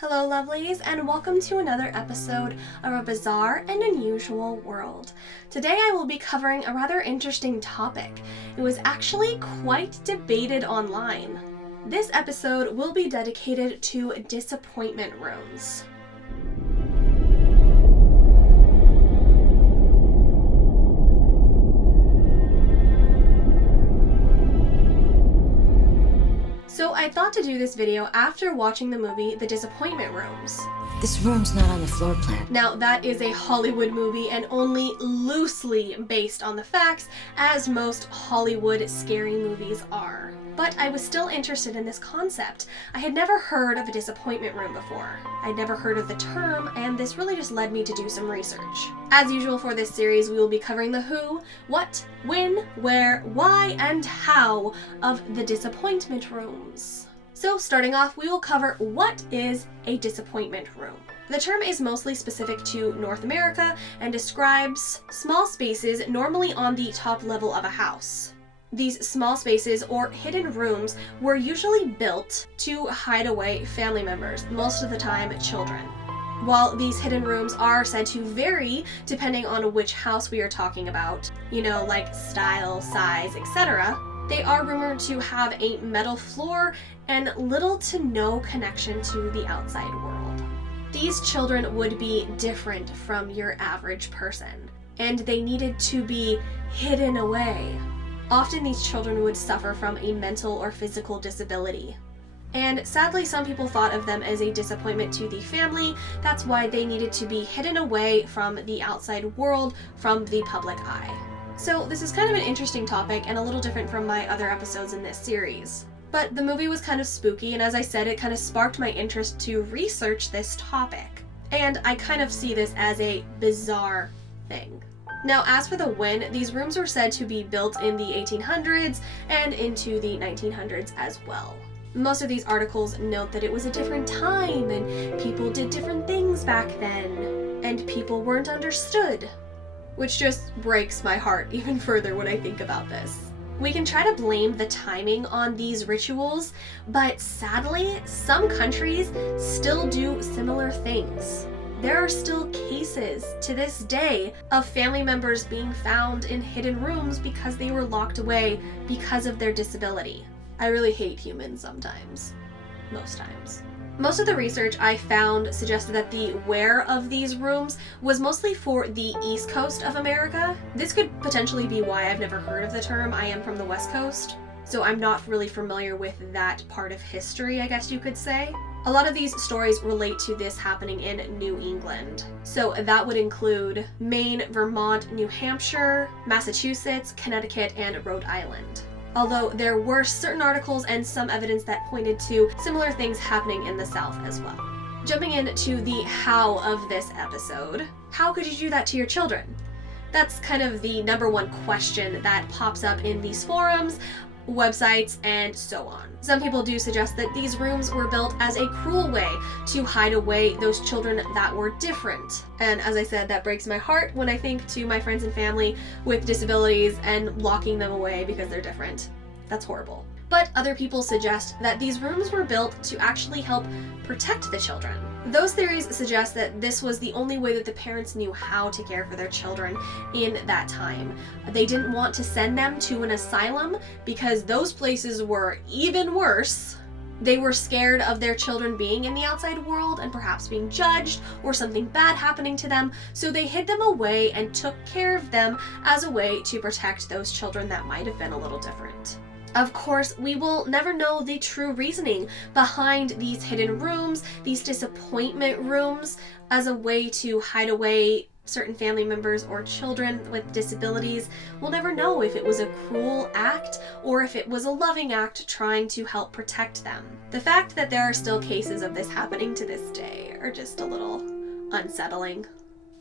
Hello lovelies, and welcome to another episode of A Bizarre and Unusual World. Today I will be covering a rather interesting topic. It was actually quite debated online. This episode will be dedicated to disappointment rooms. So I thought to do this video after watching the movie The Disappointment Rooms. This room's not on the floor plan. Now, that is a Hollywood movie and only loosely based on the facts, as most Hollywood scary movies are. But I was still interested in this concept. I had never heard of a disappointment room before. I'd never heard of the term, and this really just led me to do some research. As usual for this series, we will be covering the who, what, when, where, why, and how of the disappointment rooms. So starting off, we will cover what is a disappointment room. The term is mostly specific to North America and describes small spaces normally on the top level of a house. These small spaces or hidden rooms were usually built to hide away family members, most of the time children. While these hidden rooms are said to vary depending on which house we are talking about, like style, size, etc., they are rumored to have a metal floor and little to no connection to the outside world. These children would be different from your average person, and they needed to be hidden away. Often these children would suffer from a mental or physical disability. And sadly, some people thought of them as a disappointment to the family. That's why they needed to be hidden away from the outside world, from the public eye. So this is kind of an interesting topic and a little different from my other episodes in this series. But the movie was kind of spooky, and as I said, it kind of sparked my interest to research this topic. And I kind of see this as a bizarre thing. Now, as for the when, these rooms were said to be built in the 1800s and into the 1900s as well. Most of these articles note that it was a different time and people did different things back then, and people weren't understood, which just breaks my heart even further when I think about this. We can try to blame the timing on these rituals, but sadly, some countries still do similar things. There are still cases to this day of family members being found in hidden rooms because they were locked away because of their disability. I really hate humans sometimes. Most times. Most of the research I found suggested that the where of these rooms was mostly for the East Coast of America. This could potentially be why I've never heard of the term. I am from the West Coast, so I'm not really familiar with that part of history, I guess you could say. A lot of these stories relate to this happening in New England. So that would include Maine, Vermont, New Hampshire, Massachusetts, Connecticut, and Rhode Island. Although there were certain articles and some evidence that pointed to similar things happening in the South as well. Jumping into the how of this episode, how could you do that to your children? That's kind of the number one question that pops up in these forums, websites, and so on. Some people do suggest that these rooms were built as a cruel way to hide away those children that were different. And as I said, that breaks my heart when I think to my friends and family with disabilities and locking them away because they're different. That's horrible. But other people suggest that these rooms were built to actually help protect the children. Those theories suggest that this was the only way that the parents knew how to care for their children in that time. They didn't want to send them to an asylum because those places were even worse. They were scared of their children being in the outside world and perhaps being judged or something bad happening to them, so they hid them away and took care of them as a way to protect those children that might have been a little different. Of course, we will never know the true reasoning behind these hidden rooms, these disappointment rooms, as a way to hide away certain family members or children with disabilities. We'll never know if it was a cruel act or if it was a loving act trying to help protect them. The fact that there are still cases of this happening to this day are just a little unsettling.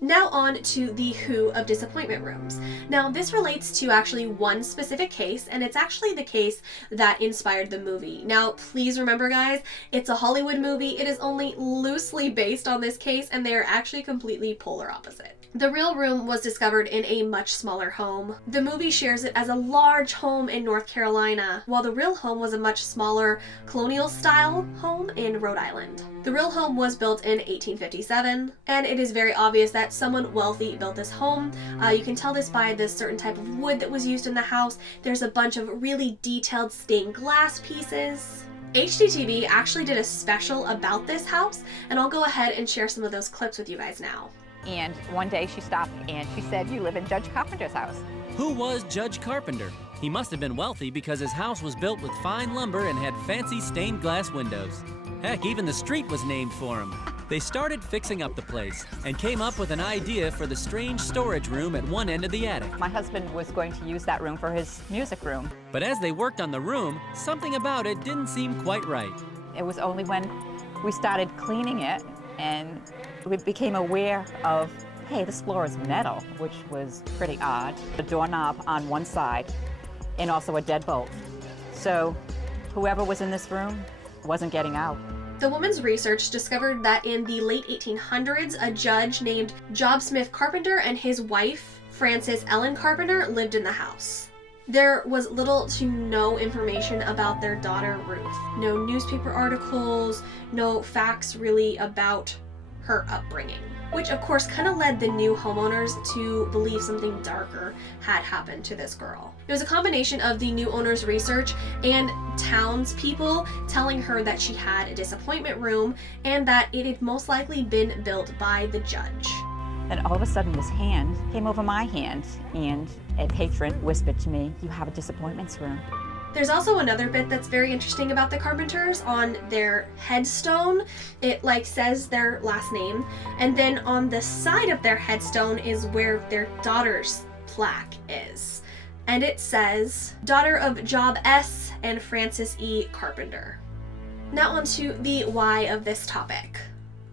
Now on to the who of disappointment rooms. Now this relates to actually one specific case, and it's actually the case that inspired the movie. Now please remember guys, it's a Hollywood movie. It is only loosely based on this case, and they are actually completely polar opposite. The real room was discovered in a much smaller home. The movie shares it as a large home in North Carolina, while the real home was a much smaller colonial-style home in Rhode Island. The real home was built in 1857, and it is very obvious that someone wealthy built this home. You can tell this by the certain type of wood that was used in the house. There's a bunch of really detailed stained glass pieces. HGTV actually did a special about this house, and I'll go ahead and share some of those clips with you guys now. And one day she stopped and she said, "You live in Judge Carpenter's house." Who was Judge Carpenter? He must have been wealthy because his house was built with fine lumber and had fancy stained glass windows. Heck, even the street was named for him. They started fixing up the place and came up with an idea for the strange storage room at one end of the attic. My husband was going to use that room for his music room. But as they worked on the room, something about it didn't seem quite right. It was only when we started cleaning it and we became aware of, hey, this floor is metal, which was pretty odd. A doorknob on one side and also a deadbolt. So whoever was in this room wasn't getting out. The woman's research discovered that in the late 1800s, a judge named Job Smith Carpenter and his wife, Frances Ellen Carpenter, lived in the house. There was little to no information about their daughter, Ruth. No newspaper articles, no facts really about her upbringing, which of course kind of led the new homeowners to believe something darker had happened to this girl. It was a combination of the new owner's research and townspeople telling her that she had a disappointment room and that it had most likely been built by the judge. Then all of a sudden this hand came over my hand and a patron whispered to me, "You have a disappointments room." There's also another bit that's very interesting about the Carpenters. On their headstone, it says their last name, and then on the side of their headstone is where their daughter's plaque is. And it says, daughter of Job S. and Frances E. Carpenter. Now on to the why of this topic.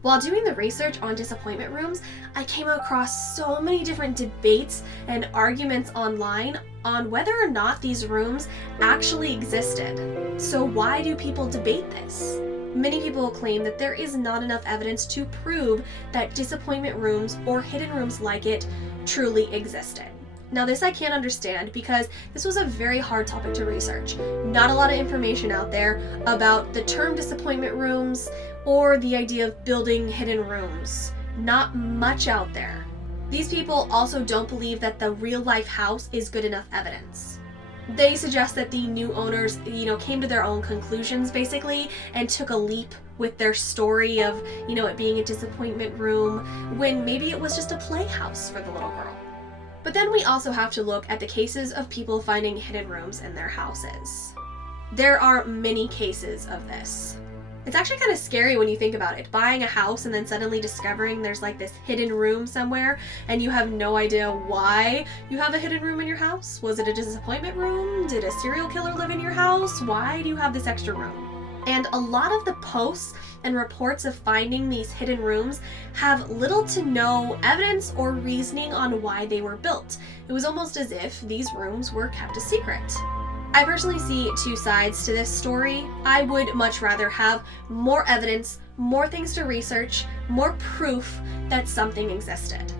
While doing the research on disappointment rooms, I came across so many different debates and arguments online on whether or not these rooms actually existed. So why do people debate this? Many people claim that there is not enough evidence to prove that disappointment rooms or hidden rooms like it truly existed. Now this I can't understand because this was a very hard topic to research. Not a lot of information out there about the term disappointment rooms or the idea of building hidden rooms. Not much out there. These people also don't believe that the real life house is good enough evidence. They suggest that the new owners, came to their own conclusions basically and took a leap with their story of, it being a disappointment room when maybe it was just a playhouse for the little girl. But then we also have to look at the cases of people finding hidden rooms in their houses. There are many cases of this. It's actually kind of scary when you think about it. Buying a house and then suddenly discovering there's this hidden room somewhere and you have no idea why you have a hidden room in your house. Was it a disappointment room? Did a serial killer live in your house? Why do you have this extra room? And a lot of the posts and reports of finding these hidden rooms have little to no evidence or reasoning on why they were built. It was almost as if these rooms were kept a secret. I personally see two sides to this story. I would much rather have more evidence, more things to research, more proof that something existed.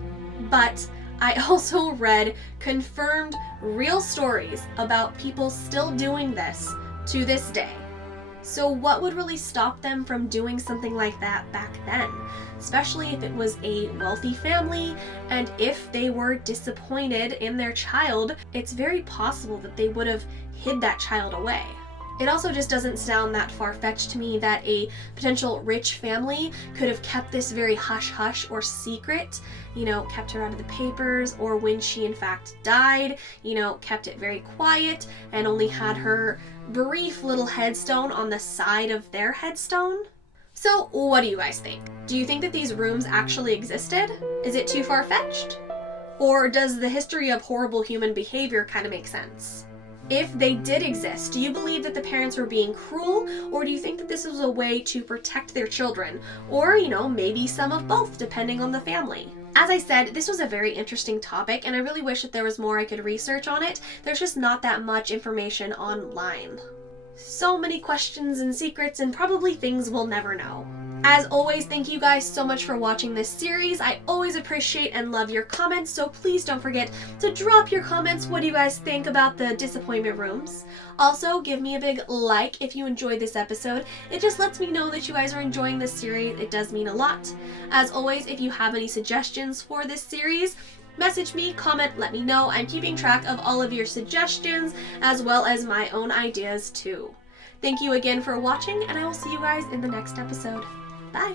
But I also read confirmed real stories about people still doing this to this day. So what would really stop them from doing something like that back then? Especially if it was a wealthy family and if they were disappointed in their child, it's very possible that they would have hid that child away. It also just doesn't sound that far-fetched to me that a potential rich family could have kept this very hush-hush or secret, kept her out of the papers, or when she in fact died, kept it very quiet and only had her brief little headstone on the side of their headstone. So what do you guys think? Do you think that these rooms actually existed? Is it too far-fetched? Or does the history of horrible human behavior kind of make sense? If they did exist, do you believe that the parents were being cruel, or do you think that this was a way to protect their children? Or, maybe some of both, depending on the family. As I said, this was a very interesting topic, and I really wish that there was more I could research on it. There's just not that much information online. So many questions and secrets, and probably things we'll never know. As always, thank you guys so much for watching this series. I always appreciate and love your comments, so please don't forget to drop your comments. What do you guys think about the disappointment rooms? Also, give me a big like if you enjoyed this episode. It just lets me know that you guys are enjoying this series. It does mean a lot. As always, if you have any suggestions for this series, message me, comment, let me know. I'm keeping track of all of your suggestions as well as my own ideas too. Thank you again for watching, and I will see you guys in the next episode. Bye!